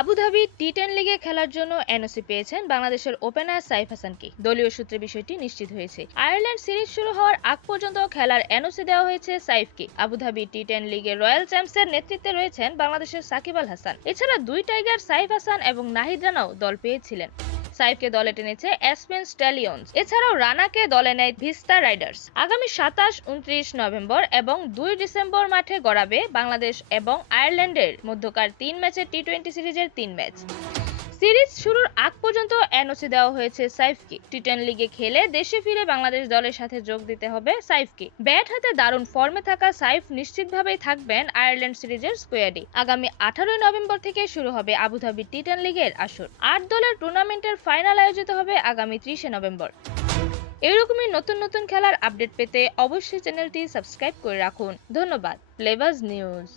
Abu Dhabi টি10 লিগে খেলার জন্য এনওসি পেয়েছেন বাংলাদেশের ওপেনার সাইফ হাসানকে। দলীয় সূত্রে বিষয়টি নিশ্চিত হয়েছে। আয়ারল্যান্ড সিরিজ শুরু হওয়ার আগ পর্যন্ত খেলার এনওসি দেওয়া হয়েছে সাইফকে। আবুধাবি টি10 লিগের রয়্যাল চ্যাম্পসের নেতৃত্বে রয়েছেন বাংলাদেশের সাকিব আল হাসান। এছাড়া দুই টাইগার সাইফ হাসান এবং নাহিদ রানাও দল পেয়েছিলেন। সাইফকে দলে টেনেছে অ্যাসপেন স্ট্যালিয়ন্স। এছাড়াও রানাকে দলে নেয় ভিস্তা রাইডার্স। আগামী ২৭-২৯ নভেম্বর এবং ২ ডিসেম্বর মাঠে গড়াবে বাংলাদেশ এবং আয়ারল্যান্ডের মধ্যকার ৩ ম্যাচের টি20 সিরিজের ৩ ম্যাচ। সিরিজ শুরুর আগ পর্যন্ত এনওসি দেওয়া হয়েছে সাইফকে। টি10 লিগে খেলে দেশে ফিরে বাংলাদেশ দলের সাথে যোগ দিতে হবে সাইফকে। ব্যাট হাতে দারুণ ফর্মে থাকা সাইফ নিশ্চিতভাবেই থাকবেন আয়ারল্যান্ড সিরিজের স্কোয়াডে। আগামী ১৮ নভেম্বর থেকে শুরু হবে আবুধাবি টি10 লিগের আসর। ৮ দলের টুর্নামেন্টের ফাইনাল আয়োজিত হবে আগামী ৩০ নভেম্বর। এরকমই নতুন নতুন খেলার আপডেট পেতে অবশ্যই চ্যানেলটি সাবস্ক্রাইব করে রাখুন। ধন্যবাদ। Flavours news.